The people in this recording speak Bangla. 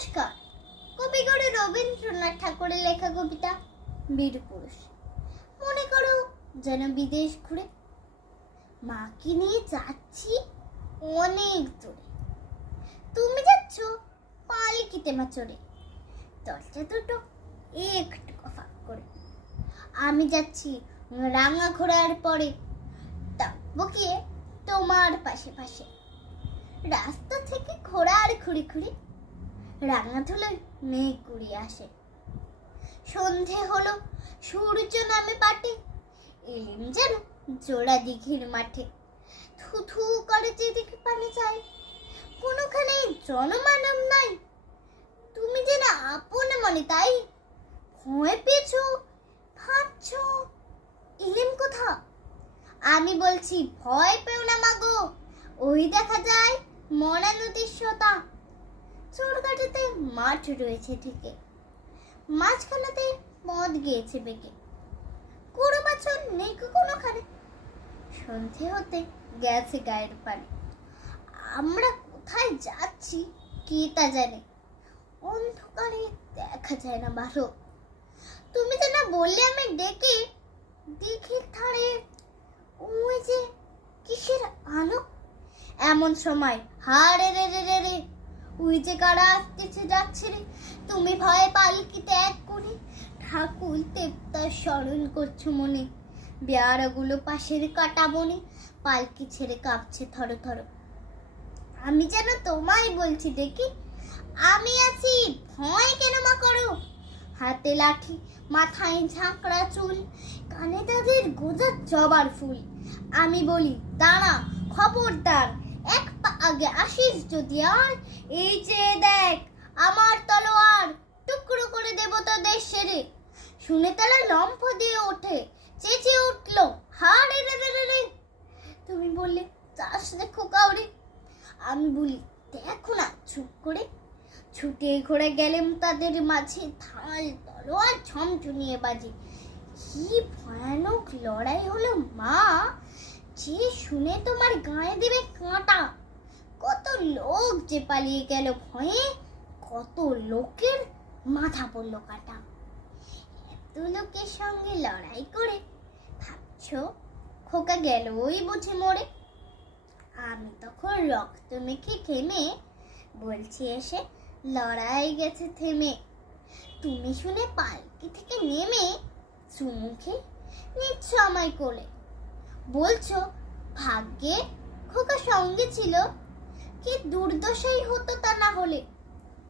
নমস্কার। কবিগুরু রবীন্দ্রনাথ ঠাকুরের লেখা কবিতা বীরপুরুষ। মনে করো যেন বিদেশ ঘুরে মাকে নিয়ে যাচ্ছি অনেক দূরে। তুমি যাচ্ছ পালকিতে মা চড়ে, দরজা দুটো একটু ফাঁক করে। আমি যাচ্ছি রাঙা ঘোড়ার পরে, বকিয়ে তোমার পাশে পাশে। রাস্তা থেকে ঘোড়ার খুঁড়ি খুঁড়ি রাঙা ধুলোয় মেঘ উড়িয়ে আসে। সন্ধে হলো, সূর্য নামে পাটে, এলিম যেন জোড়া দিঘির মাঠে। থু থু করে যেদিকে পানি যায়, কোনোখানে জনমানব নাই। তুমি যেন আপন মনে তাই ভয় পেয়েছো, ভাবছো এলিম কোথা। আমি বলছি ভয় পেও না মাগো, ওই দেখা যায় মরা নদীর সোতা। চোরঘাটেতে মাঠ রয়েছে ঠিকে, মাঝখানেতে মদ গিয়েছে বেগে। কোনো বাছর নেই কোনোখানে, সন্ধে হতে গেছে গায়ের পানি। আমরা কোথায় যাচ্ছি কে তা জানে, অন্ধকারে দেখা যায় না ভালো। তুমি তো না বললে আমি ডেকে, দিঘির ধারে ওই যে কিসের আলো। এমন সময় হারে রে রে রে রে, ওই যে কারা আসতেছে যাচ্ছে রে। তুমি ভয়ে পালকিতে এক কোণে ঠাকুর দেবতার স্মরণ করছো মনে। বেয়ারাগুলো পাশের কাটা বনে পালকি ছেড়ে কাঁপছে থর থর। আমি যেন তোমায় বলছি দেখি, আমি আছি ভয় কেন মা করো। হাতে লাঠি, মাথায় ঝাঁকড়া চুল, কানে তাদের গোজা জবার ফুল। আমি বলি দাঁড়া খবরদার, এক পা আগে আসিস যদি আর। এই যে দেখ আমার তলোয়ার, টুকরো করে দেব তো দেশ ছেড়ে। শুনে তারা লম্ফ দিয়ে ওঠে, চেঁচিয়ে উঠলো হারে রে রে রে রে। তুমি বললে চাষ দেখো কাউরে। আমি বলি দেখো না চুপ করে। ছুটে ঘোরে গেলেম তাদের মাঝে, ঢাল তলোয়ার ঝমঝমিয়ে বাজে। কি ভয়ানক লড়াই হলো মা, যে শুনে তোমার গায়ে দেবে কাঁটা। কত লোক যে পালিয়ে গেল ভয়ে, কত লোকের মাথা পড়লো কাটা। এত লোকের সঙ্গে লড়াই করে ভাবছো খোকা গেল ওই বুঝি মরে। আমি তখন রক্ত মেখে থেমে বলছি এসে লড়াই গেছে থেমে। তুমি শুনে পালকি থেকে নেমে চুমুখে নিচ্ছ আমায় কোলে, বলছো ভাগ্যে খোকা সঙ্গে ছিল, কি দুর্দশাই হতো তা না হলে।